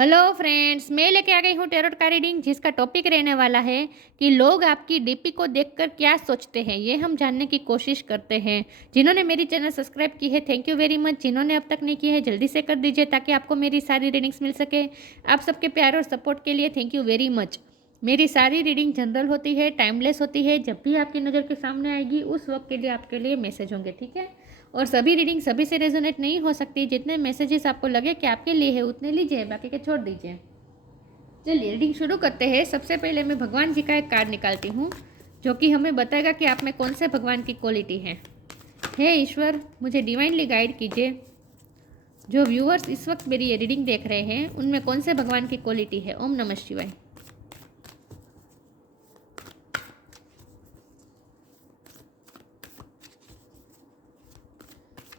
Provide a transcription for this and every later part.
Hello friends, मैं लेके आ गई हूँ टैरोट का रीडिंग जिसका टॉपिक रहने वाला है कि लोग आपकी डीपी को देखकर क्या सोचते हैं। ये हम जानने की कोशिश करते हैं। जिन्होंने मेरी चैनल सब्सक्राइब की है थैंक यू वेरी मच। जिन्होंने अब तक नहीं की है जल्दी से कर दीजिए ताकि आपको मेरी सारी रीडिंग्स मिल सके। आप सबके प्यार और सपोर्ट के लिए थैंक यू वेरी मच। मेरी सारी रीडिंग जनरल होती है, टाइमलेस होती है। जब भी आपकी नज़र के सामने आएगी उस वक्त के लिए आपके लिए मैसेज होंगे, ठीक है। और सभी रीडिंग सभी से रेजोनेट नहीं हो सकती। जितने मैसेजेस आपको लगे कि आपके लिए है उतने लीजिए, बाकी के छोड़ दीजिए। चलिए रीडिंग शुरू करते हैं। सबसे पहले मैं भगवान जी का एक कार्ड निकालती हूँ जो कि हमें बताएगा कि आप में कौन से भगवान की क्वालिटी है। हे ईश्वर, मुझे डिवाइनली गाइड कीजिए। जो व्यूअर्स इस वक्त मेरी ये रीडिंग देख रहे हैं उनमें कौन से भगवान की क्वालिटी है। ओम नमः शिवाय।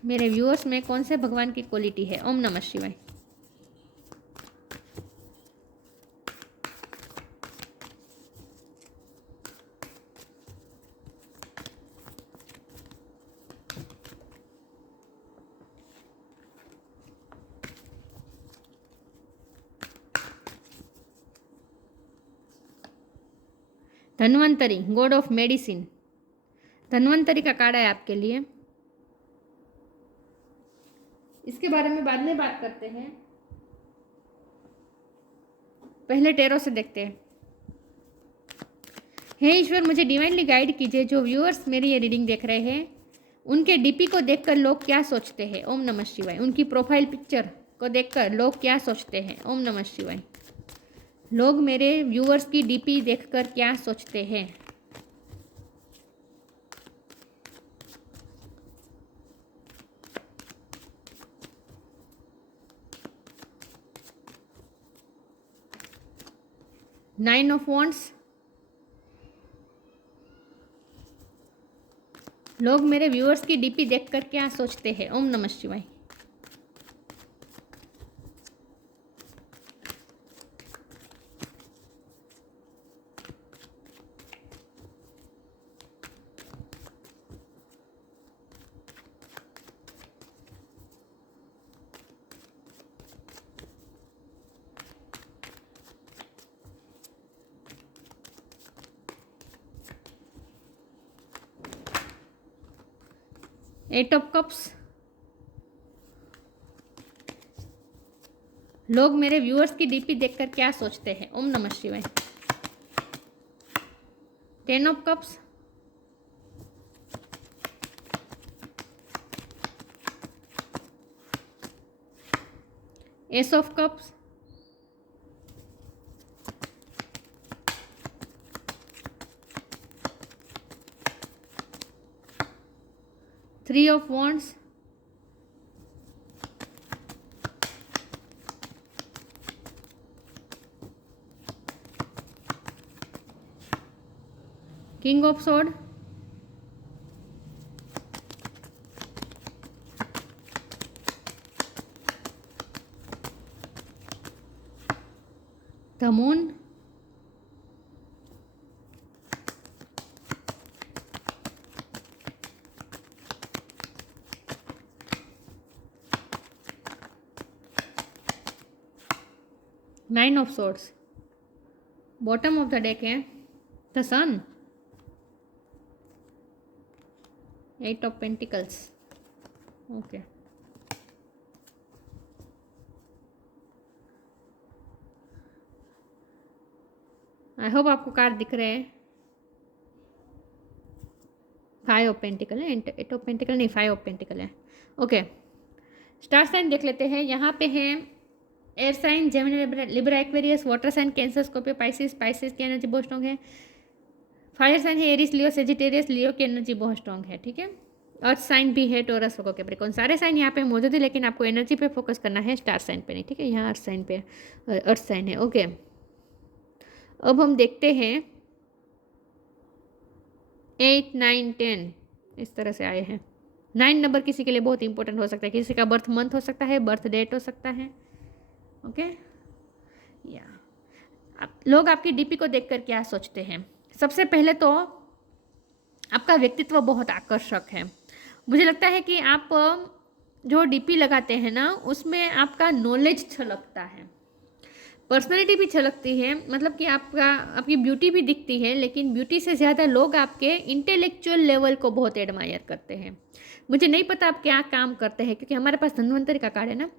मेरे व्यूअर्स में कौन से भगवान की क्वालिटी है। ओम नमः शिवाय। Dhanvantari, God of medicine. Dhanvantari का कार्ड है आपके लिए। इसके बारे में बाद में बात करते हैं, पहले टेरो से देखते हैं। हे ईश्वर, मुझे डिवाइनली गाइड कीजिए। जो व्यूअर्स मेरी ये रीडिंग देख रहे हैं उनके डीपी को देखकर लोग क्या सोचते हैं। ओम नमः शिवाय। उनकी प्रोफाइल पिक्चर को देखकर लोग क्या सोचते हैं। ओम नमः शिवाय। लोग मेरे व्यूअर्स की डीपी देखकर क्या सोचते हैं। Nine of wands. लोग मेरे व्यूअर्स की डीपी देखकर क्या सोचते हैं। ओम नमः शिवाय। Eight of cups. लोग मेरे व्यूअर्स की डीपी देखकर क्या सोचते हैं। ओम नमः शिवाय। Ten of cups. Ace of cups. Three of wands. King of sword. The moon. Nine of swords. Bottom of the deck है the sun. Eight of pentacles. Okay, I hope आपको कार्ड दिख रहे हैं। फाइव ऑफ पेंटिकल है, eight of pentacle नहीं, five of pentacle है। Okay, star sign देख लेते हैं। यहाँ पे है air sign, Gemini, Libra, Aquarius, water sign, Cancer, Scorpio, Pisces. Pisces की एनर्जी बहुत स्ट्रॉन्ग है। फायर साइन है एरिस, लियो, सेजिटेरियस। लियो की एनर्जी बहुत स्ट्रॉन्ग है, ठीक है। अर्थ साइन भी है, टोरस, वर्गो, कैप्रिकॉर्न। सारे साइन यहाँ पे मौजूद है लेकिन आपको एनर्जी पे फोकस करना है, स्टार साइन पे नहीं, ठीक है। यहाँ अर्थ साइन पे, अर्थ साइन है। ओके, अब हम देखते हैं 8, 9, 10 इस तरह से आए हैं। 9 नंबर किसी के लिए बहुत इंपॉर्टेंट हो सकता है, किसी का बर्थ मंथ हो सकता है, बर्थ डेट हो सकता है। ओके, या लोग आपकी डीपी को देखकर क्या सोचते हैं। सबसे पहले तो आपका व्यक्तित्व बहुत आकर्षक है। मुझे लगता है कि आप जो डीपी लगाते हैं ना उसमें आपका नॉलेज छलकता है। पर्सनैलिटी भी झलकती है, मतलब कि आपकी ब्यूटी भी दिखती है, लेकिन ब्यूटी से ज़्यादा लोग आपके इंटेलेक्चुअल लेवल को बहुत एडमायर करते हैं। मुझे नहीं पता आप क्या काम करते हैं, क्योंकि हमारे पास धन्वंतरी का कार्ड है ना।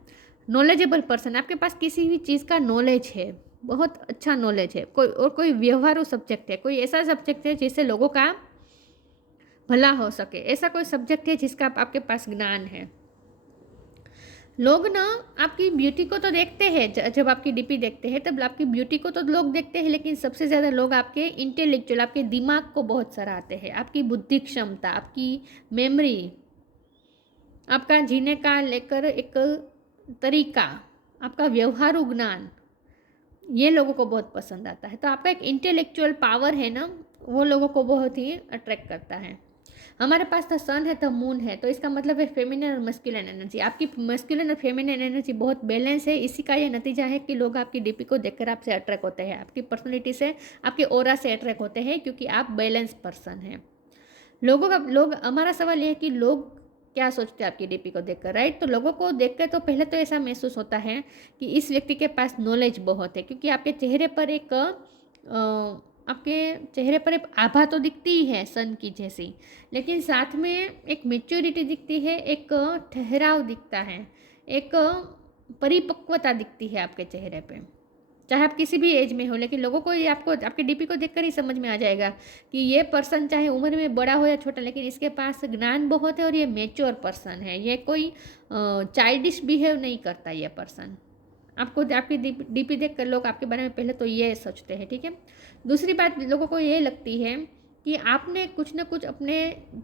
नॉलेजेबल पर्सन, आपके पास किसी भी चीज़ का नॉलेज है, बहुत अच्छा नॉलेज है, कोई व्यवहारू सब्जेक्ट है, कोई ऐसा सब्जेक्ट है जिससे लोगों का भला हो सके, ऐसा कोई सब्जेक्ट है जिसका आपके पास ज्ञान है। लोग ना आपकी ब्यूटी को तो देखते हैं, जब आपकी डीपी देखते हैं तब आपकी ब्यूटी को तो लोग देखते हैं, लेकिन सबसे ज़्यादा लोग आपके इंटेलेक्चुअल, आपके दिमाग को बहुत सराहते हैं, आपकी बुद्धि क्षमता, आपकी मेमोरी, आपका जीने का लेकर एक तरीका, आपका व्यवहारू ज्ञान, ये लोगों को बहुत पसंद आता है। तो आपका एक इंटेलेक्चुअल पावर है ना, वो लोगों को बहुत ही अट्रैक्ट करता है। हमारे पास तो सन है तो मून है, तो इसका मतलब है फेमिनिन और मस्कुलिन एनर्जी। आपकी मस्कुलिन और फेमिनिन एनर्जी बहुत बैलेंस है। इसी का ये नतीजा है कि लोग आपकी डीपी को देखकर आपसे अट्रैक्ट होते हैं, आपकी पर्सनैलिटी से, आपके ऑरा से अट्रैक्ट होते हैं, क्योंकि आप बैलेंस पर्सन हैं। हमारा सवाल यह है कि लोग क्या सोचते हैं आपकी डीपी को देखकर, राइट। तो लोगों को देखकर तो पहले तो ऐसा महसूस होता है कि इस व्यक्ति के पास नॉलेज बहुत है, क्योंकि आपके चेहरे पर एक आभा तो दिखती ही है सन की जैसी, लेकिन साथ में एक मैच्योरिटी दिखती है, एक ठहराव दिखता है, एक परिपक्वता दिखती है आपके चेहरे पे, चाहे आप किसी भी एज में हो। लेकिन लोगों को ये आपके डीपी को देखकर ही समझ में आ जाएगा कि ये पर्सन चाहे उम्र में बड़ा हो या छोटा, लेकिन इसके पास ज्ञान बहुत है और ये मैच्योर पर्सन है, ये कोई चाइल्डिश बिहेव नहीं करता ये पर्सन। आपकी डीपी देखकर लोग आपके बारे में पहले तो ये सोचते हैं, ठीक है। दूसरी बात, लोगों को ये लगती है कि आपने कुछ ना कुछ अपने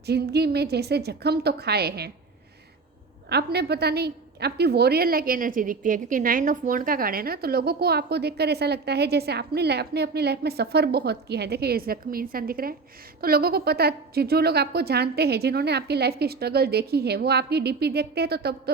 ज़िंदगी में जैसे जख्म तो खाए हैं, आपने पता नहीं, आपकी वॉरियर लाइक एनर्जी दिखती है, क्योंकि 9 ऑफ वॉन्ड का कार्ड है ना। तो लोगों को आपको देखकर ऐसा लगता है जैसे आपने अपनी लाइफ में सफ़र बहुत किया है। देखिए ये जख्मी इंसान दिख रहा है, तो लोगों को पता, जो लोग आपको जानते हैं, जिन्होंने आपकी लाइफ की स्ट्रगल देखी है, वो आपकी डीपी देखते हैं तो तब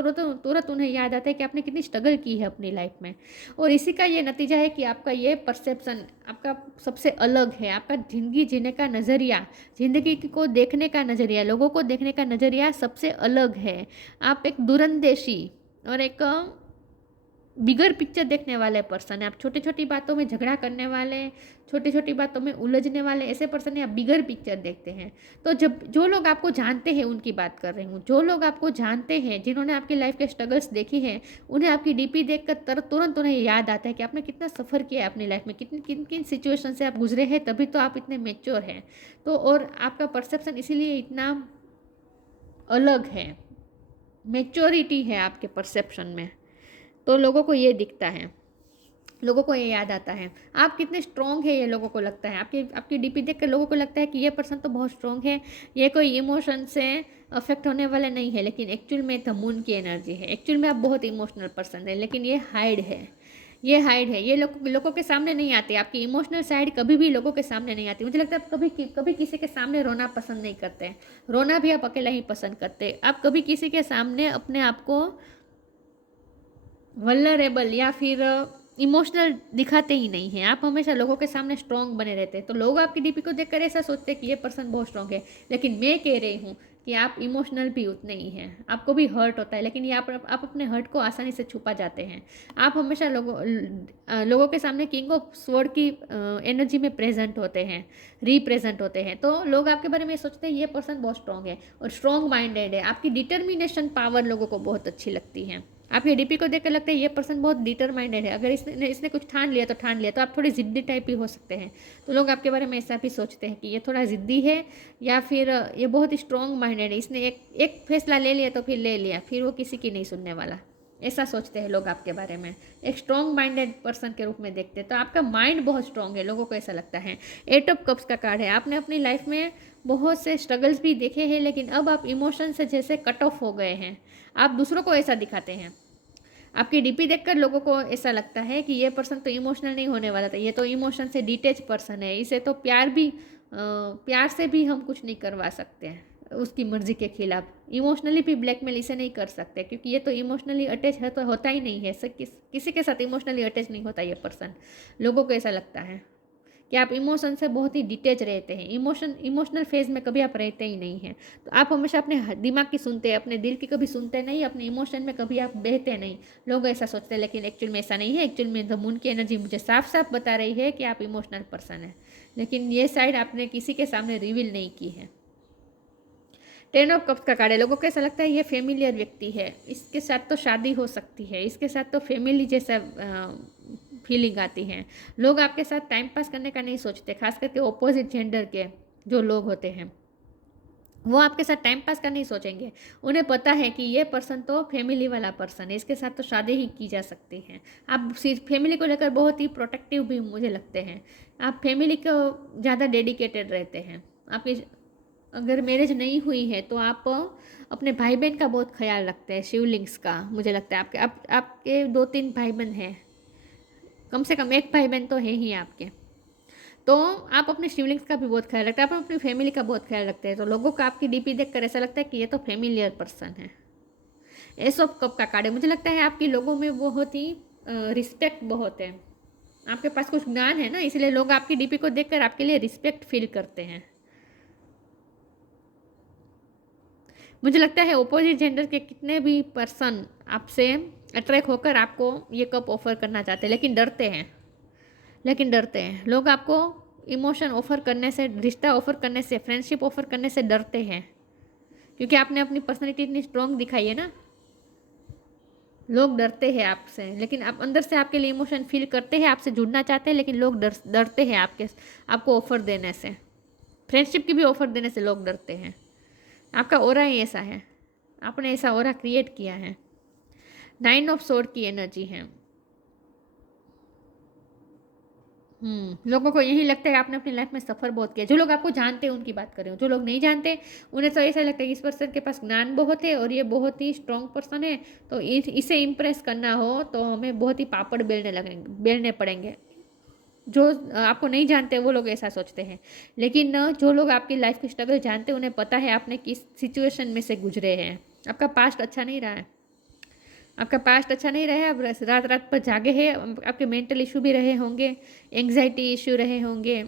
तुरंत उन्हें याद आता है कि आपने कितनी स्ट्रगल की है अपनी लाइफ में। और इसी का ये नतीजा है कि आपका ये परसेप्शन आपका सबसे अलग है। आपका ज़िंदगी जीने का नज़रिया, ज़िंदगी को देखने का नज़रिया, लोगों को देखने का नज़रिया सबसे अलग है। आप एक दूरंदेशी और एक बिगर पिक्चर देखने वाले पर्सन है। आप छोटी छोटी बातों में झगड़ा करने वाले, छोटी छोटी बातों में उलझने वाले ऐसे पर्सन है, आप बिगर पिक्चर देखते हैं। तो जो लोग आपको जानते हैं, उनकी बात कर रही हूँ, जो लोग आपको जानते हैं, जिन्होंने आपकी लाइफ के स्ट्रगल्स देखी हैं, उन्हें आपकी डीपी देखकर तुरंत उन्हें याद आता है कि आपने कितना सफ़र किया है अपनी लाइफ में, किन किन सिचुएशन से आप गुजरे हैं, तभी तो आप इतने मैच्योर हैं। तो और आपका परसेप्शन इसीलिए इतना अलग है, मैच्योरिटी है आपके परसेप्शन में। तो लोगों को ये दिखता है, लोगों को ये याद आता है आप कितने स्ट्रॉन्ग है, ये लोगों को लगता है। आपकी डीपी देख कर लोगों को लगता है कि ये पर्सन तो बहुत स्ट्रॉन्ग है, ये कोई इमोशन से अफेक्ट होने वाला नहीं है। लेकिन एक्चुअल में द मून की एनर्जी है, एक्चुअल में आप बहुत इमोशनल पर्सन है, लेकिन ये हाइड है, ये लोगों के सामने नहीं आते। आपकी इमोशनल साइड कभी भी लोगों के सामने नहीं आती। मुझे लगता है आप कभी किसी के सामने रोना पसंद नहीं करते, रोना भी आप अकेला ही पसंद करते। आप कभी किसी के सामने अपने आप को वल्नरेबल या फिर इमोशनल दिखाते ही नहीं हैं। आप हमेशा लोगों के सामने स्ट्रॉन्ग बने रहते हैं। तो लोग आपकी डीपी को देखकर ऐसा सोचते हैं कि ये पर्सन बहुत स्ट्रॉन्ग है, लेकिन मैं कह रही हूँ कि आप इमोशनल भी उतने ही हैं। आपको भी हर्ट होता है, लेकिन ये आप अपने हर्ट को आसानी से छुपा जाते हैं। आप हमेशा लोगों के सामने किंग ऑफ स्वॉर्ड की एनर्जी में प्रेजेंट होते हैं, रिप्रेजेंट होते हैं। तो लोग आपके बारे में सोचते हैं ये पर्सन बहुत स्ट्रॉन्ग है और स्ट्रॉन्ग माइंडेड है। आपकी डिटर्मिनेशन पावर लोगों को बहुत अच्छी लगती है। आपकी डीपी को देखकर लगता है ये पर्सन बहुत डिटरमाइंडेड है, अगर इसने कुछ ठान लिया तो आप थोड़ी ज़िद्दी टाइप भी हो सकते हैं। तो लोग आपके बारे में ऐसा भी सोचते हैं कि ये थोड़ा ज़िद्दी है या फिर ये बहुत ही स्ट्रॉन्ग माइंडेड है, इसने एक फैसला ले लिया तो फिर ले लिया, फिर वो किसी की नहीं सुनने वाला। ऐसा सोचते हैं लोग आपके बारे में, एक स्ट्रॉन्ग माइंडेड पर्सन के रूप में देखते हैं। तो आपका माइंड बहुत स्ट्रॉन्ग है, लोगों को ऐसा लगता है। 8 ऑफ कप्स का कार्ड है। आपने अपनी लाइफ में बहुत से स्ट्रगल्स भी देखे हैं, लेकिन अब आप इमोशन से जैसे कट ऑफ हो गए हैं। आप दूसरों को ऐसा दिखाते हैं। आपकी डीपी देखकर लोगों को ऐसा लगता है कि ये पर्सन तो इमोशनल नहीं होने वाला था, ये तो इमोशन से डिटेच पर्सन है, इसे तो प्यार से भी हम कुछ नहीं करवा सकते हैं उसकी मर्जी के खिलाफ। इमोशनली भी ब्लैकमेल इसे नहीं कर सकते, क्योंकि ये तो इमोशनली अटैच है, तो होता ही नहीं है। किसी के साथ इमोशनली अटैच नहीं होता ये पर्सन। लोगों को ऐसा लगता है कि आप इमोशन से बहुत ही डिटेच रहते हैं, इमोशनल फेज में कभी आप रहते ही नहीं हैं। तो आप हमेशा अपने दिमाग की सुनते हैं, अपने दिल की कभी सुनते नहीं, अपने इमोशन में कभी आप बहते नहीं। लोग ऐसा सोचते हैं, लेकिन एक्चुअल में ऐसा नहीं है। एक्चुअल में द मून की एनर्जी मुझे साफ साफ बता रही है कि आप इमोशनल पर्सन हैं, लेकिन ये साइड आपने किसी के सामने रिवील नहीं की है। 10 ऑफ कप्स का कार्ड है। लोगों को ऐसा लगता है ये फेमिलियर व्यक्ति है, इसके साथ तो शादी हो सकती है, इसके साथ तो फैमिली जैसा फीलिंग आती है। लोग आपके साथ टाइम पास करने का नहीं सोचते, खास करके ऑपोजिट जेंडर के जो लोग होते हैं वो आपके साथ टाइम पास का नहीं सोचेंगे। उन्हें पता है कि ये पर्सन तो फैमिली वाला पर्सन है, इसके साथ तो शादी ही की जा सकती है। आप फैमिली को लेकर बहुत ही प्रोटेक्टिव भी मुझे लगते हैं। आप फैमिली को ज़्यादा डेडिकेटेड रहते हैं। आपकी अगर मैरिज नहीं हुई है तो आप अपने भाई बहन का बहुत ख्याल रखते हैं, शिवलिंग्स का। मुझे लगता है आपके 2-3 भाई बहन हैं, कम से कम एक भाई बहन तो है ही आपके। तो आप अपने शिवलिंग्स का भी बहुत ख्याल रखते हैं, आप अपनी फैमिली का बहुत ख्याल रखते हैं। तो लोगों को आपकी डीपी देखकर ऐसा लगता है कि ये तो फैमिलियर पर्सन है। एस ऑफ कप का कार्ड है। मुझे लगता है आपकी लोगों में बहुत ही रिस्पेक्ट बहुत है, आपके पास कुछ ज्ञान है ना, इसलिए लोग आपकी डीपी को देखकर आपके लिए रिस्पेक्ट फील करते हैं। मुझे लगता है ऑपोजिट जेंडर के कितने भी पर्सन आपसे अट्रैक्ट होकर आपको ये कप ऑफर करना चाहते हैं, लेकिन डरते हैं लोग आपको इमोशन ऑफर करने से, रिश्ता ऑफर करने से, फ्रेंडशिप ऑफर करने से डरते हैं, क्योंकि आपने अपनी पर्सनैलिटी इतनी स्ट्रॉन्ग दिखाई है ना। लोग डरते हैं आपसे, लेकिन आप अंदर से आपके लिए इमोशन फील करते हैं, आपसे जुड़ना चाहते हैं, लेकिन लोग डरते हैं आपको ऑफर देने से। फ्रेंडशिप की भी ऑफर देने से लोग डरते हैं। आपका ओरा ही ऐसा है, आपने ऐसा ओरा क्रिएट किया है। 9 ऑफ सोर्ड की एनर्जी है। लोगों को यही लगता है आपने अपनी लाइफ में सफ़र बहुत किया। जो लोग आपको जानते हैं उनकी बात कर रहे हो, जो लोग नहीं जानते उन्हें तो ऐसा लगता है कि इस पर्सन के पास ज्ञान बहुत है और ये बहुत ही स्ट्रॉन्ग पर्सन है, तो इसे इम्प्रेस करना हो तो हमें बहुत ही पापड़ बेलने पड़ेंगे। जो आपको नहीं जानते वो लोग ऐसा सोचते हैं, लेकिन जो लोग आपकी लाइफ की स्ट्रगल जानते हैं उन्हें पता है आपने किस सिचुएशन में से गुजरे हैं। आपका पास्ट अच्छा नहीं रहा है, आप रात रात पर जागे हैं, आपके मेंटल इशू भी रहे होंगे, एंग्जाइटी इशू रहे होंगे,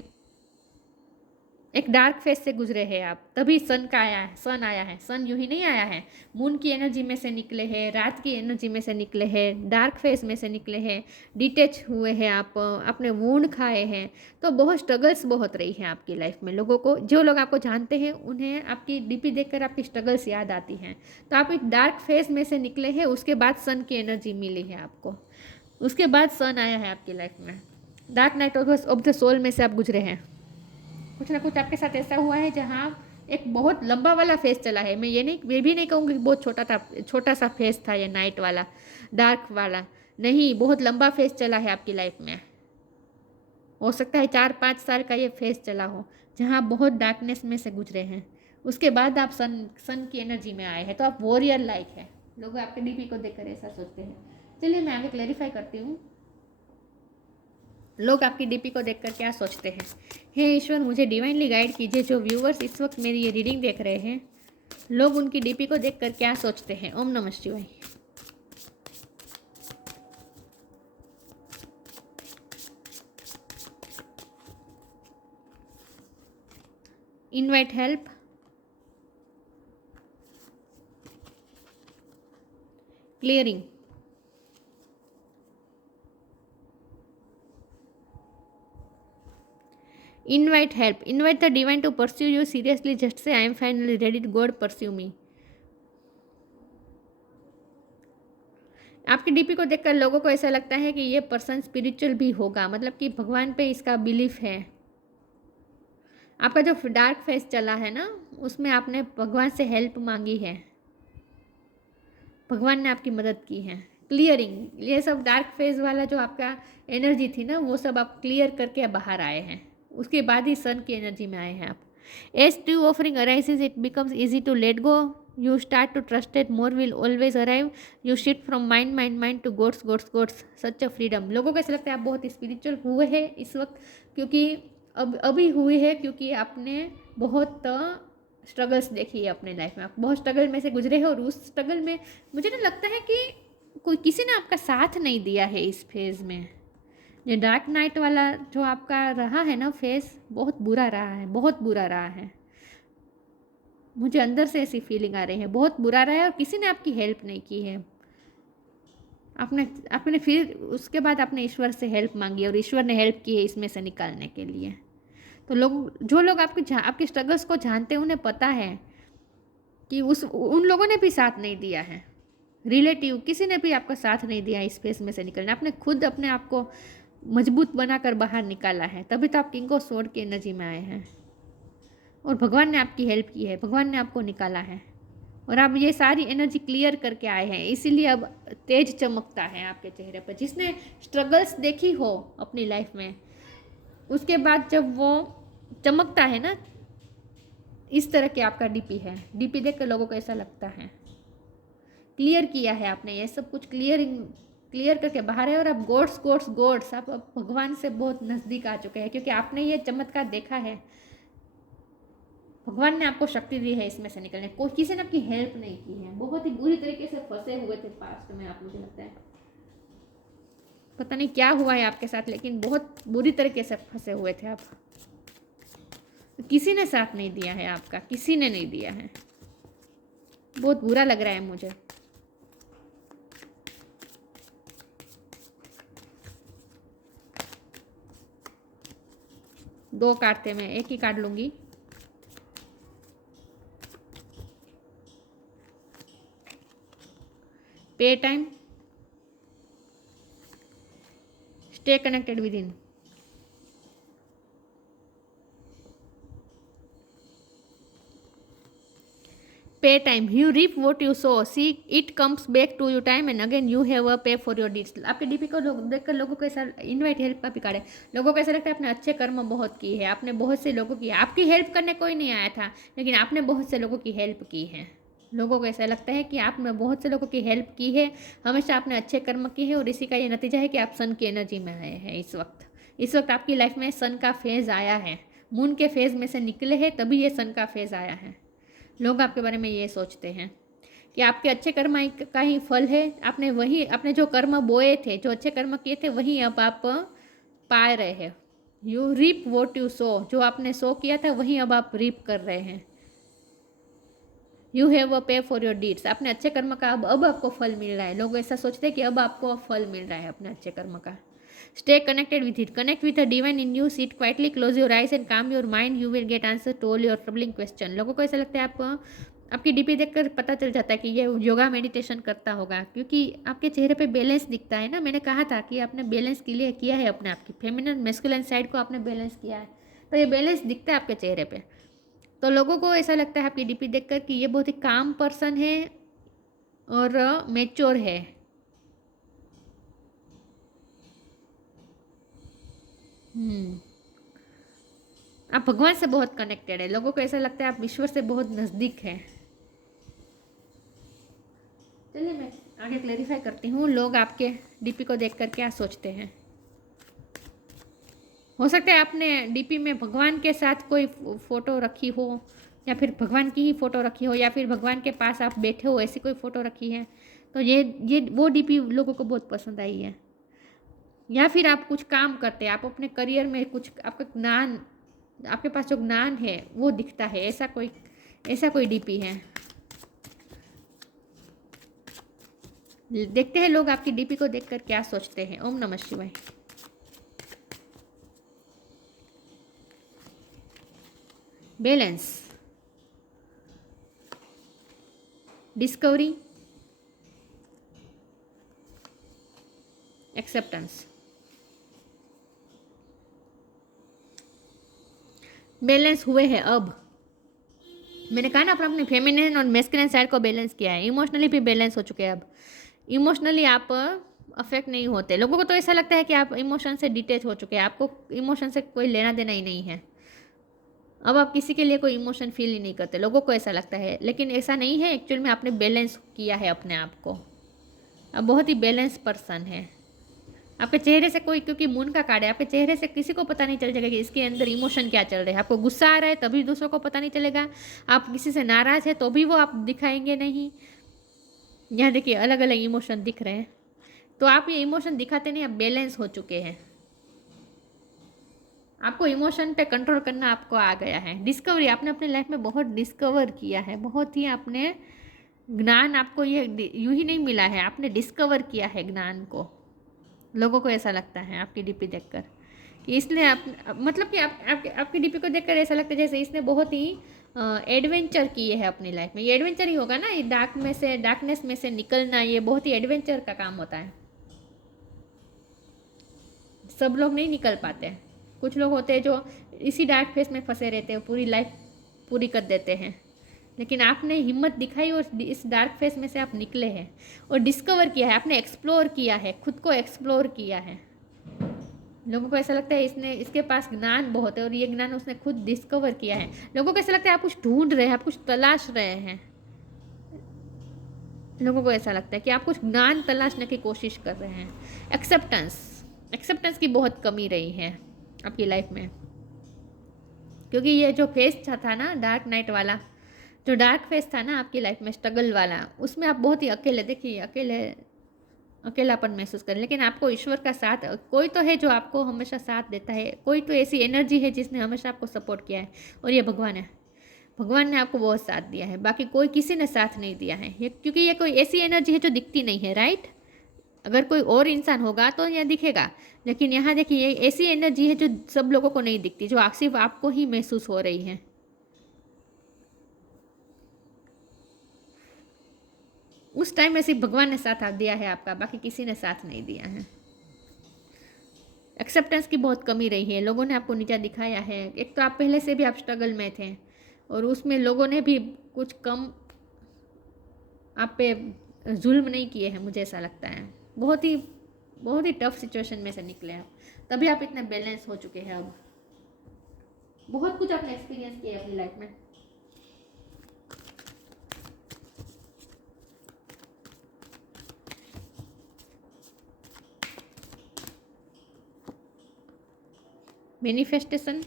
एक डार्क फेज से गुजरे हैं आप, तभी सन आया है। सन यूं ही नहीं आया है, मून की एनर्जी में से निकले हैं, रात की एनर्जी में से निकले हैं, डार्क फेज में से निकले हैं, डिटेच हुए हैं आप, अपने वूंड खाए हैं। तो बहुत स्ट्रगल्स बहुत रही हैं आपकी लाइफ में। लोगों को, जो लोग आपको जानते हैं उन्हें आपकी डीपी देखकर आपकी स्ट्रगल्स याद आती हैं। तो आप एक डार्क फेज में से निकले हैं, उसके बाद सन की एनर्जी मिली है आपको, उसके बाद सन आया है आपकी लाइफ में। Dark night of the soul में से आप गुजरे हैं। कुछ ना कुछ आपके साथ ऐसा हुआ है जहाँ एक बहुत लंबा वाला फेस चला है। मैं ये भी नहीं कहूँगी बहुत छोटा सा फेस था ये नाइट वाला, डार्क वाला नहीं, बहुत लंबा फेस चला है आपकी लाइफ में। हो सकता है 4-5 साल का ये फेस चला हो, जहाँ बहुत डार्कनेस में से गुजरे हैं। उसके बाद आप सन की एनर्जी में आए हैं, तो आप वॉरियर लाइक है। लोग आपके डीपी को देखकर ऐसा सोचते हैं। चलिए मैं आगे क्लैरिफाई करती हूँ, लोग आपकी डीपी को देखकर क्या सोचते हैं। हे ईश्वर, मुझे डिवाइनली गाइड कीजिए। जो व्यूवर्स इस वक्त मेरी ये रीडिंग देख रहे हैं, लोग उनकी डीपी को देखकर क्या सोचते हैं। ओम नमः शिवाय। Invite help, clearing, invite help, invite the divine to pursue you seriously, just say I am finally ready to God pursue me। आपकी डीपी को देखकर लोगों को ऐसा लगता है कि ये पर्सन स्पिरिचुअल भी होगा, मतलब कि भगवान पे इसका बिलीफ है। आपका जो डार्क फेस चला है ना, उसमें आपने भगवान से हेल्प मांगी है, भगवान ने आपकी मदद की है। क्लियरिंग, ये सब डार्क फेज वाला जो आपका एनर्जी थी ना, वो सब आप क्लियर करके बाहर आए हैं, उसके बाद ही सन की एनर्जी में आए हैं आप। As true offering arises, it becomes easy to let go, you start to trust it, more will always arrive, you shift from mind to gods, such a freedom. लोगों को ऐसा लगता है आप बहुत स्पिरिचुअल हुए हैं इस वक्त, क्योंकि अभी हुए हैं, क्योंकि आपने बहुत स्ट्रगल्स देखी है अपने लाइफ में, आप बहुत स्ट्रगल में से गुजरे हैं। और उस स्ट्रगल में मुझे ना लगता है कि किसी ने आपका साथ नहीं दिया है इस फेज़ में। ये डार्क नाइट वाला जो आपका रहा है ना फेस, बहुत बुरा रहा है, बहुत बुरा रहा है। मुझे अंदर से ऐसी फीलिंग आ रही है, बहुत बुरा रहा है और किसी ने आपकी हेल्प नहीं की है। आपने आपने फिर उसके बाद आपने ईश्वर से हेल्प मांगी और ईश्वर ने हेल्प की है इसमें से निकालने के लिए। तो लोग, जो लोग आपके स्ट्रगल्स को जानते हैं, उन्हें पता है कि उन लोगों ने भी साथ नहीं दिया है। रिलेटिव किसी ने भी आपका साथ नहीं दिया इस फेस में से निकलने। आपने खुद अपने आप को मजबूत बनाकर बाहर निकाला है, तभी तो आप किंग ऑफ स्वॉर्ड की एनर्जी में आए हैं और भगवान ने आपकी हेल्प की है, भगवान ने आपको निकाला है और आप ये सारी एनर्जी क्लियर करके आए हैं, इसीलिए अब तेज चमकता है आपके चेहरे पर। जिसने स्ट्रगल्स देखी हो अपनी लाइफ में, उसके बाद जब वो चमकता है ना, इस तरह के आपका डीपी है। डीपी देख कर लोगों को ऐसा लगता है क्लियर किया है आपने, ये सब कुछ क्लियर करके बाहर है और आप गोड्स आप अब भगवान से बहुत नज़दीक आ चुके हैं, क्योंकि आपने ये चमत्कार देखा है। भगवान ने आपको शक्ति दी है इसमें से निकलने को। किसी ने आपकी हेल्प नहीं की है, बहुत ही बुरी तरीके से फंसे हुए थे पास्ट में आप, मुझे लगता है पता नहीं क्या हुआ है आपके साथ, लेकिन बहुत बुरी तरीके से फंसे हुए थे आप। किसी ने साथ नहीं दिया है आपका, किसी ने नहीं दिया है। बहुत बुरा लग रहा है मुझे। दो कार्ड थे, मैं एक ही कार्ड लूंगी। Pay time, stay connected with in. Pay time, you reap what you sow, see it comes back to you time and again you have a pay for your deeds. आपके DP को लोग देखकर लोगों को ऐसा, invite help का भी card है, लोगों को ऐसा लगता है आपने अच्छे कर्म बहुत की है, आपने बहुत से लोगों की, आपकी हेल्प करने कोई नहीं आया था लेकिन आपने बहुत से लोगों की हेल्प की है। लोगों को ऐसा लगता है कि आपने बहुत से लोगों की हेल्प की है, हमेशा आपने अच्छे कर्म किए हैं और इसी का ये नतीजा है कि आप सन की एनर्जी में आए हैं। इस वक्त आपकी लाइफ में सन का फेज़ आया है, मून के फेज़ में से निकले हैं तभी ये सन का फेज़ आया है। लोग आपके बारे में ये सोचते हैं कि आपके अच्छे कर्म का ही फल है। आपने जो कर्म बोए थे, जो अच्छे कर्म किए थे, वही अब आप पा रहे हैं। You reap what you sow, जो आपने सो किया था वही अब आप रीप कर रहे हैं। You have a pay for your deeds, अपने अच्छे कर्म का अब आपको फल मिल रहा है। लोग ऐसा सोचते हैं कि अब आपको फल मिल रहा है अपने अच्छे कर्म का। Stay connected with it, connect with a divine in you, sit quietly, close your eyes and calm your mind, you will get answer to all your troubling question. लोगों को ऐसा लगता है आपकी डीपी देखकर पता चल जाता है कि ये योगा मेडिटेशन करता होगा, क्योंकि आपके चेहरे पे बैलेंस दिखता है ना। मैंने कहा था कि आपने बैलेंस के लिए किया है, अपने आपकी फेमिनिन मैस्कुलिन साइड को आपने बैलेंस किया है, तो ये बैलेंस दिखता है आपके चेहरे पे। तो लोगों को ऐसा लगता है आपकी डीपी देखकर कि ये बहुत ही काम पर्सन है और मैच्योर है। आप भगवान से बहुत कनेक्टेड है। लोगों को ऐसा लगता है आप ईश्वर से बहुत नज़दीक हैं। चलिए मैं आगे क्लेरिफाई करती हूँ लोग आपके डीपी को देखकर क्या सोचते हैं। हो सकता है आपने डीपी में भगवान के साथ कोई फ़ोटो रखी हो, या फिर भगवान की ही फ़ोटो रखी हो, या फिर भगवान के पास आप बैठे हो ऐसी कोई फ़ोटो रखी है। तो ये वो डीपी लोगों को बहुत पसंद आई है। या फिर आप कुछ काम करते हैं, आप अपने करियर में कुछ, आपका ज्ञान, आपके पास जो ज्ञान है वो दिखता है, ऐसा कोई डीपी है। देखते हैं लोग आपकी डीपी को देखकर क्या सोचते हैं। ओम नमः शिवाय। Balance, discovery, acceptance. बैलेंस हुए हैं अब। मैंने कहा ना, अपने फेमिनिन और मैस्कुलिन साइड को बैलेंस किया है। इमोशनली भी बैलेंस हो चुके हैं अब। इमोशनली आप अफेक्ट नहीं होते। लोगों को तो ऐसा लगता है कि आप इमोशन से डिटेच हो चुके हैं, आपको इमोशन से कोई लेना देना ही नहीं है। अब आप किसी के लिए कोई इमोशन फील ही नहीं करते, लोगों को ऐसा लगता है, लेकिन ऐसा नहीं है। एक्चुअल में आपने बैलेंस किया है अपने आप को। अब बहुत ही बैलेंस पर्सन है आपके चेहरे से कोई, क्योंकि मून का कार्ड है, आपके चेहरे से किसी को पता नहीं चल जाएगा कि इसके अंदर इमोशन क्या चल रहा है। आपको गुस्सा आ रहा है तभी दूसरों को पता नहीं चलेगा, आप किसी से नाराज़ है तो भी वो आप दिखाएंगे नहीं। यहाँ देखिए अलग अलग इमोशन दिख रहे हैं, तो आप ये इमोशन दिखाते नहीं, आप बैलेंस हो चुके हैं। आपको इमोशन पे कंट्रोल करना आपको आ गया है। डिस्कवरी, आपने अपने लाइफ में बहुत डिस्कवर किया है, बहुत ही आपने ज्ञान, आपको ये यूं ही नहीं मिला है, आपने डिस्कवर किया है ज्ञान को। लोगों को ऐसा लगता है आपकी डीपी देखकर कि इसने मतलब कि आपकी डीपी को देखकर ऐसा लगता है जैसे इसने बहुत ही एडवेंचर किए हैं अपनी लाइफ में। ये एडवेंचर ही होगा ना, ये डार्कनेस में से निकलना, ये बहुत ही एडवेंचर का काम होता है। सब लोग नहीं निकल पाते, कुछ लोग होते हैं जो इसी डार्क फेस में फंसे रहते हैं, पूरी लाइफ पूरी कर देते हैं। लेकिन आपने हिम्मत दिखाई और इस डार्क फेस में से आप निकले हैं और डिस्कवर किया है, आपने एक्सप्लोर किया है, खुद को एक्सप्लोर किया है। लोगों को ऐसा लगता है इसके पास ज्ञान बहुत है और ये ज्ञान उसने खुद डिस्कवर किया है। लोगों को ऐसा लगता है आप कुछ ढूंढ रहे हैं, आप कुछ तलाश रहे हैं। लोगों को ऐसा लगता है कि आप कुछ ज्ञान तलाशने की कोशिश कर रहे हैं। एक्सेप्टेंस की बहुत कमी रही है आपकी लाइफ में, क्योंकि ये जो फेस था ना डार्क नाइट वाला, जो डार्क फेस था ना आपकी लाइफ में, स्ट्रगल वाला, उसमें आप बहुत ही अकेले, देखिए अकेलापन महसूस करें। लेकिन आपको ईश्वर का साथ, कोई तो है जो आपको हमेशा साथ देता है, कोई तो ऐसी एनर्जी है जिसने हमेशा आपको सपोर्ट किया है, और ये भगवान है। भगवान ने आपको बहुत साथ दिया है, बाकी कोई किसी ने साथ नहीं दिया है ये, क्योंकि ये कोई ऐसी एनर्जी है जो दिखती नहीं है, राइट। अगर कोई और इंसान होगा तो यह दिखेगा, लेकिन यहाँ देखिए ये ऐसी एनर्जी है जो सब लोगों को नहीं दिखती, जो सिर्फ आपको ही महसूस हो रही है। उस टाइम में सिर्फ भगवान ने साथ दिया है आपका, बाकी किसी ने साथ नहीं दिया है। एक्सेप्टेंस की बहुत कमी रही है, लोगों ने आपको नीचा दिखाया है। एक तो आप पहले से भी आप स्ट्रगल में थे, और उसमें लोगों ने भी कुछ कम आप पे जुल्म नहीं किए हैं, मुझे ऐसा लगता है। बहुत ही टफ सिचुएशन में से निकले आप, तभी आप इतने बैलेंस हो चुके हैं। अब बहुत कुछ आपने एक्सपीरियंस किया अपनी लाइफ में। Manifestation,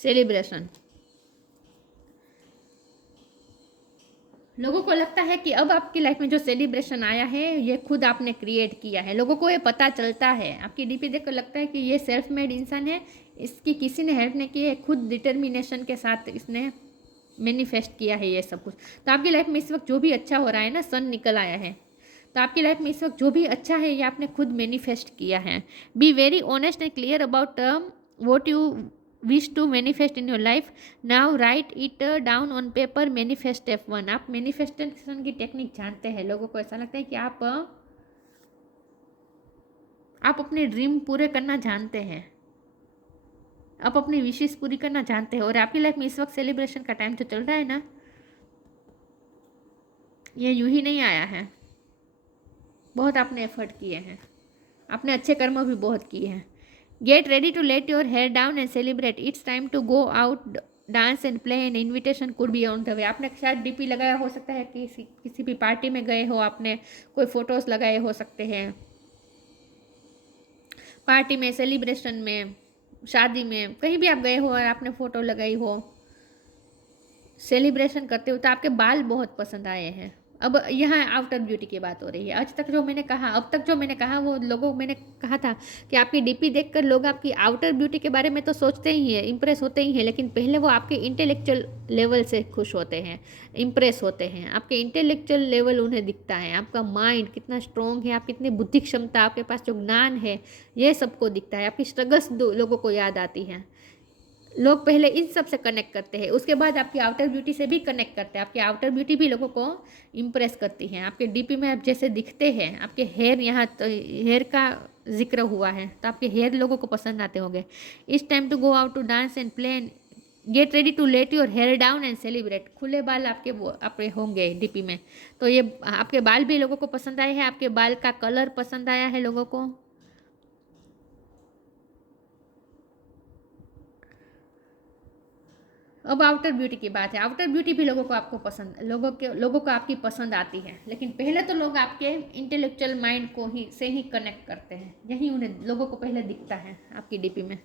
celebration. लोगों को लगता है कि अब आपकी लाइफ में जो सेलिब्रेशन आया है ये खुद आपने क्रिएट किया है। लोगों को ये पता चलता है, आपकी डीपी देखकर लगता है कि ये सेल्फ मेड इंसान है, इसकी किसी ने हेल्प नहीं की है, खुद डिटर्मिनेशन के साथ इसने मैनिफेस्ट किया है ये सब कुछ। तो आपकी लाइफ में इस वक्त जो भी अच्छा हो रहा है ना, सन निकल आया है, तो आपकी लाइफ में इस वक्त जो भी अच्छा है ये आपने खुद मैनिफेस्ट किया है। Be very honest and clear about what you wish to manifest in your life. Now write it down on paper, manifest step 1। आप मैनिफेस्टेशन की टेक्निक जानते हैं। लोगों को ऐसा लगता है कि आप अपने ड्रीम पूरे करना जानते हैं, आप अपनी विशेष पूरी करना जानते हैं। और आपकी लाइफ में इस वक्त सेलिब्रेशन का टाइम जो चल रहा है ना, ये यूं ही नहीं आया है, बहुत आपने एफर्ट किए हैं, आपने अच्छे कर्म भी बहुत किए हैं। Get ready to let your hair down and celebrate, it's time to go out, dance and play, and invitation could be on the way. आपने शायद डीपी लगाया हो सकता है, किसी भी पार्टी में गए हो, आपने कोई फोटोज लगाए हो सकते हैं, पार्टी में, सेलिब्रेशन में, शादी में, कहीं भी आप गए हो और आपने फ़ोटो लगाई हो, सेलिब्रेशन करते हो, तो आपके बाल बहुत पसंद आए हैं। अब यहाँ आउटर ब्यूटी की बात हो रही है। आज तक जो मैंने कहा, अब तक जो मैंने कहा, वो लोगों, मैंने कहा था कि आपकी डीपी देखकर लोग आपकी आउटर ब्यूटी के बारे में तो सोचते ही हैं, इंप्रेस होते ही हैं, लेकिन पहले वो आपके इंटेलेक्चुअल लेवल से खुश होते हैं, इंप्रेस होते हैं। आपके इंटेलेक्चुअल लेवल उन्हें दिखता है, आपका माइंड कितना स्ट्रॉन्ग है, आप कितनी बुद्धि क्षमता, आपके पास जो ज्ञान है, ये सबको दिखता है। आपकी स्ट्रगल्स लोगों को याद आती हैं। लोग पहले इन सब से कनेक्ट करते हैं, उसके बाद आपकी आउटर ब्यूटी से भी कनेक्ट करते हैं। आपकी आउटर ब्यूटी भी लोगों को इम्प्रेस करती है। आपके डीपी में आप जैसे दिखते हैं, आपके हेयर, यहाँ तो हेयर का जिक्र हुआ है, तो आपके हेयर लोगों को पसंद आते होंगे। It's time to go out to dance and play, get ready to let your hair down and celebrate. खुले बाल आपके होंगे डीपी में, तो ये आपके बाल भी लोगों को पसंद आए हैं, आपके बाल का कलर पसंद आया है लोगों को। अब आउटर ब्यूटी की बात है। आउटर ब्यूटी भी लोगों को आपकी पसंद आती है, लेकिन पहले तो लोग आपके इंटेलेक्चुअल माइंड को ही से ही कनेक्ट करते हैं, यही उन्हें लोगों को पहले दिखता है आपकी डीपी में।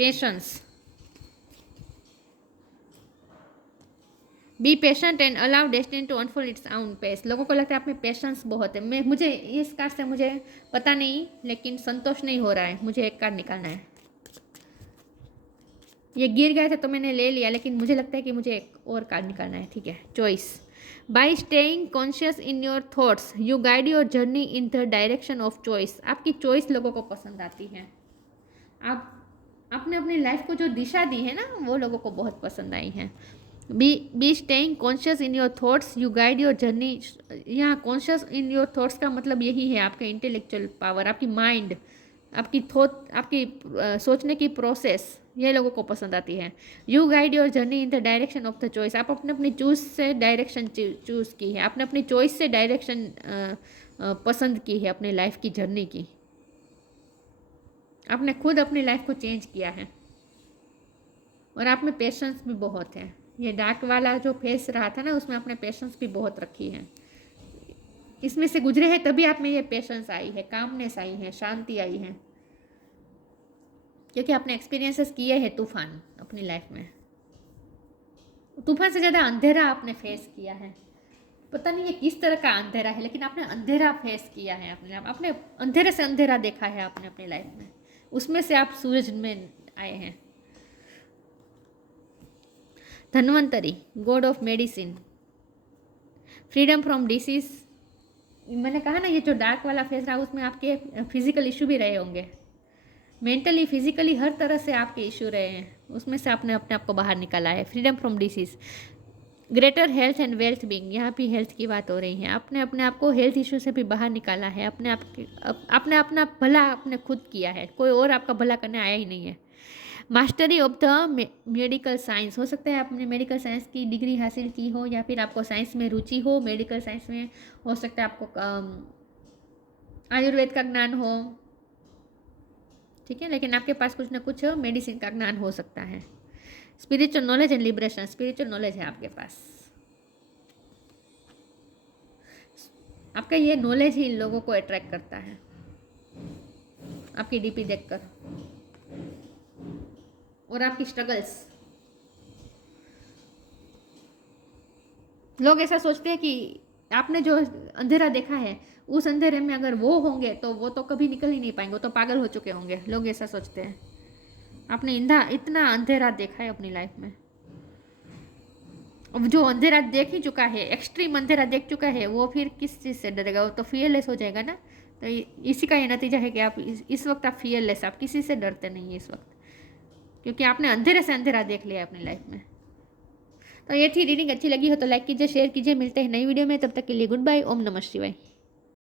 Patience, be patient and allow destiny to unfold its own pace. लोगों को लगता है आप में पेशेंस बहुत है। मुझे इस कार्ड से मुझे पता नहीं, लेकिन संतोष नहीं हो रहा है। मुझे एक कार्ड निकालना है। ये गिर गए थे तो मैंने ले लिया, लेकिन मुझे लगता है कि मुझे एक और कार्ड निकालना है। ठीक है, choice. By staying conscious in your thoughts you guide your journey in the direction of choice. आपकी चॉइस लोगों को पसंद आती है। आपने अपनी लाइफ को जो दिशा दी है ना, वो लोगों को बहुत पसंद आई है। Be staying conscious in your thoughts you guide your journey. यहाँ कॉन्शियस इन योर थॉट्स का मतलब यही है आपका इंटेलेक्चुअल पावर, आपकी माइंड, आपकी थॉट, आपकी सोचने की प्रोसेस, ये लोगों को पसंद आती है। You guide your journey in the direction of the choice. आप अपने अपनी चूज से डायरेक्शन चूज की है। आपने अपनी चॉइस से डायरेक्शन पसंद की है अपनी लाइफ की जर्नी की। आपने खुद अपनी लाइफ को चेंज किया है और आप में पेशेंस भी बहुत है। ये डार्क वाला जो फेस रहा था ना, उसमें आपने पेशेंस भी बहुत रखी है। इसमें से गुजरे हैं तभी आप में ये पेशेंस आई है, कामनेस आई है, शांति आई है, क्योंकि आपने एक्सपीरियंसेस किए हैं तूफान अपनी लाइफ में। तूफान से ज़्यादा अंधेरा आपने फेस किया है। पता नहीं ये किस तरह का अंधेरा है, लेकिन आपने अंधेरा फेस किया है अपने लाइफ। आपने अंधेरे से अंधेरा देखा है आपने अपनी लाइफ में, उसमें से आप सूरज में आए हैं। Dhanvantari, God of medicine, freedom from disease. मैंने कहा ना, ये जो डार्क वाला फेस रहा उसमें आपके फिजिकल इशू भी रहे होंगे, मेंटली फिजिकली हर तरह से आपके इशू रहे हैं, उसमें से आपने अपने आप को बाहर निकाला है। Freedom from disease, greater health and wealth being, यहाँ भी हेल्थ की बात हो रही है। आपने अपने आप को हेल्थ इशू से भी बाहर निकाला है। आपने अपना भला आपने खुद किया है, कोई और आपका भला करने आया ही नहीं है। Mastery of the medical science, हो सकता है आपने मेडिकल साइंस की डिग्री हासिल की हो, या फिर आपको साइंस में रुचि हो, मेडिकल साइंस में हो सकता है आपको आयुर्वेद का ज्ञान हो, ठीक है, लेकिन आपके पास कुछ ना कुछ मेडिसिन का ज्ञान हो सकता है। Spiritual knowledge and liberation, spiritual knowledge है आपके पास। आपका ये नॉलेज ही लोगों को अट्रैक्ट करता है आपकी डीपी देखकर, और आपकी स्ट्रगल्स। लोग ऐसा सोचते हैं कि आपने जो अंधेरा देखा है, उस अंधेरे में अगर वो होंगे तो वो तो कभी निकल ही नहीं पाएंगे, वो तो पागल हो चुके होंगे। लोग ऐसा सोचते हैं। आपने इतना अंधेरा देखा है अपनी लाइफ में। अब जो अंधेरा देख ही चुका है, एक्सट्रीम अंधेरा देख चुका है, वो फिर किस चीज़ से डरेगा? वो तो फियरलेस हो जाएगा ना। तो इसी का ये नतीजा है कि आप इस वक्त आप फियरलेस, आप किसी से डरते नहीं है इस वक्त, क्योंकि आपने अंधेरे से अंधेरा देख लिया अपनी लाइफ में। तो ये थी रीडिंग। अच्छी लगी हो तो लाइक कीजिए, शेयर कीजिए। मिलते हैं नई वीडियो में, तब तक के लिए गुड बाय। ओम नमः शिवाय।